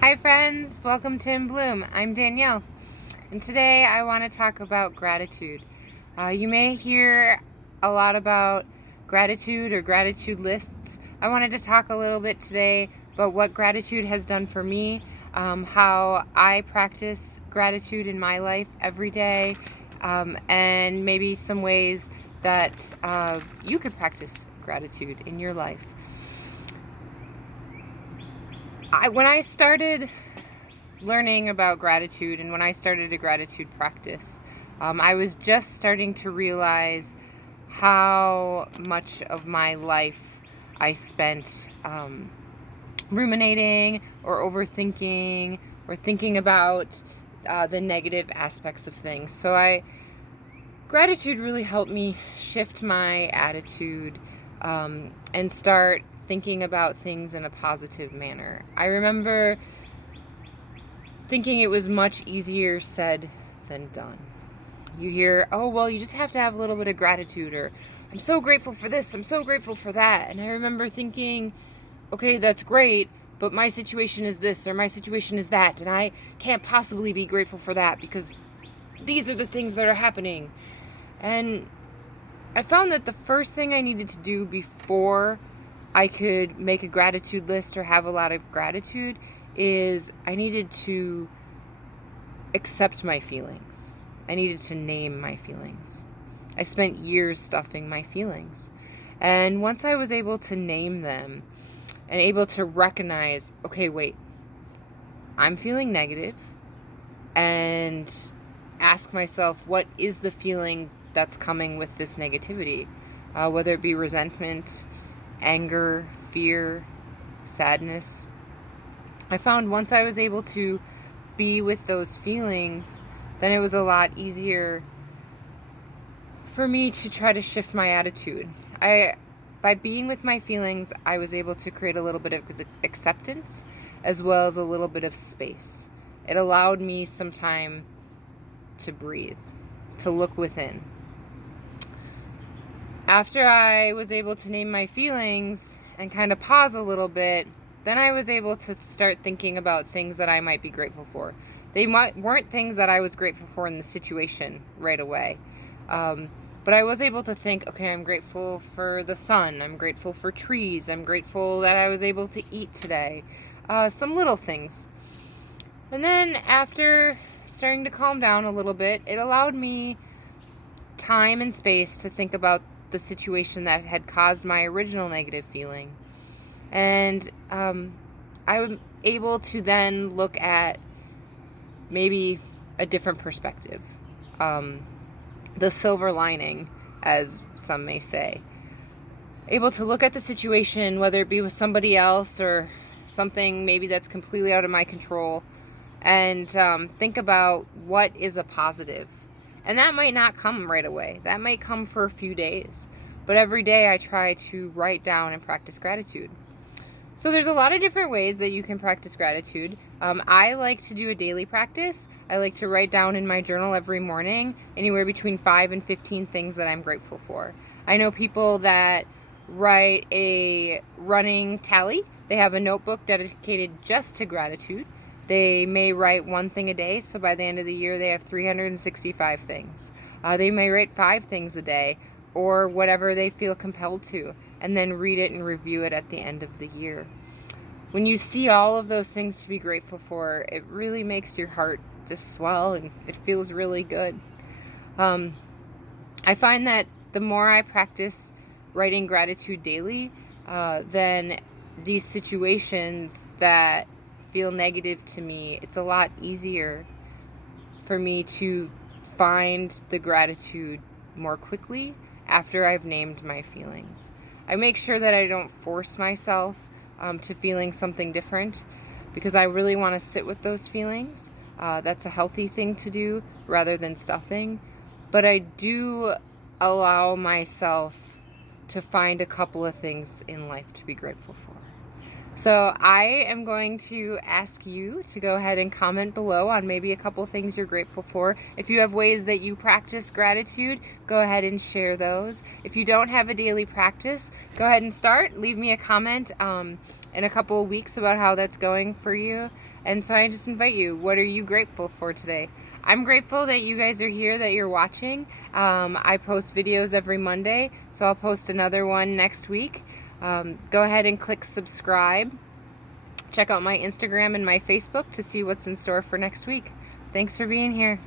Hi friends, welcome to In Bloom. I'm Danielle, and today I want to talk about gratitude. You may hear a lot about gratitude or gratitude lists. I wanted to talk a little bit today about what gratitude has done for me, how I practice gratitude in my life every day, and maybe some ways that you could practice gratitude in your life. When I started learning about gratitude and when I started a gratitude practice, I was just starting to realize how much of my life I spent ruminating or overthinking or thinking about the negative aspects of things. Gratitude really helped me shift my attitude and start thinking about things in a positive manner. I remember thinking it was much easier said than done. You hear, oh, well, you just have to have a little bit of gratitude, or I'm so grateful for this, I'm so grateful for that. And I remember thinking, okay, that's great, but my situation is this, or my situation is that, and I can't possibly be grateful for that because these are the things that are happening. And I found that the first thing I needed to do before I could make a gratitude list or have a lot of gratitude is I needed to accept my feelings. I needed to name my feelings. I spent years stuffing my feelings. And once I was able to name them and able to recognize, okay, wait, I'm feeling negative, and ask myself, what is the feeling that's coming with this negativity? Whether it be resentment, anger, fear, sadness. I found once I was able to be with those feelings, then it was a lot easier for me to try to shift my attitude. By being with my feelings, I was able to create a little bit of acceptance as well as a little bit of space. It allowed me some time to breathe, to look within. After I was able to name my feelings and kind of pause a little bit, then I was able to start thinking about things that I might be grateful for. They weren't things that I was grateful for in the situation right away. But I was able to think, okay, I'm grateful for the sun. I'm grateful for trees. I'm grateful that I was able to eat today. Some little things. And then after starting to calm down a little bit, it allowed me time and space to think about the situation that had caused my original negative feeling. And I was able to then look at maybe a different perspective. The silver lining, as some may say. Able to look at the situation, whether it be with somebody else or something maybe that's completely out of my control, and think about what is a positive. And that might not come right away. That might come for a few days. But every day I try to write down and practice gratitude. So there's a lot of different ways that you can practice gratitude. I like to do a daily practice. I like to write down in my journal every morning anywhere between 5 and 15 things that I'm grateful for. I know people that write a running tally. They have a notebook dedicated just to gratitude. They may write one thing a day, so by the end of the year they have 365 things. They may write 5 things a day, or whatever they feel compelled to, and then read it and review it at the end of the year. When you see all of those things to be grateful for, it really makes your heart just swell and it feels really good. I find that the more I practice writing gratitude daily, then these situations that feel negative to me, it's a lot easier for me to find the gratitude more quickly after I've named my feelings. I make sure that I don't force myself to feeling something different because I really want to sit with those feelings. That's a healthy thing to do rather than stuffing. But I do allow myself to find a couple of things in life to be grateful for. So I am going to ask you to go ahead and comment below on maybe a couple things you're grateful for. If you have ways that you practice gratitude, go ahead and share those. If you don't have a daily practice, go ahead and start. Leave me a comment in a couple of weeks about how that's going for you. And so I just invite you, what are you grateful for today? I'm grateful that you guys are here, that you're watching. I post videos every Monday, so I'll post another one next week. Go ahead and click subscribe. Check out my Instagram and my Facebook to see what's in store for next week. Thanks for being here.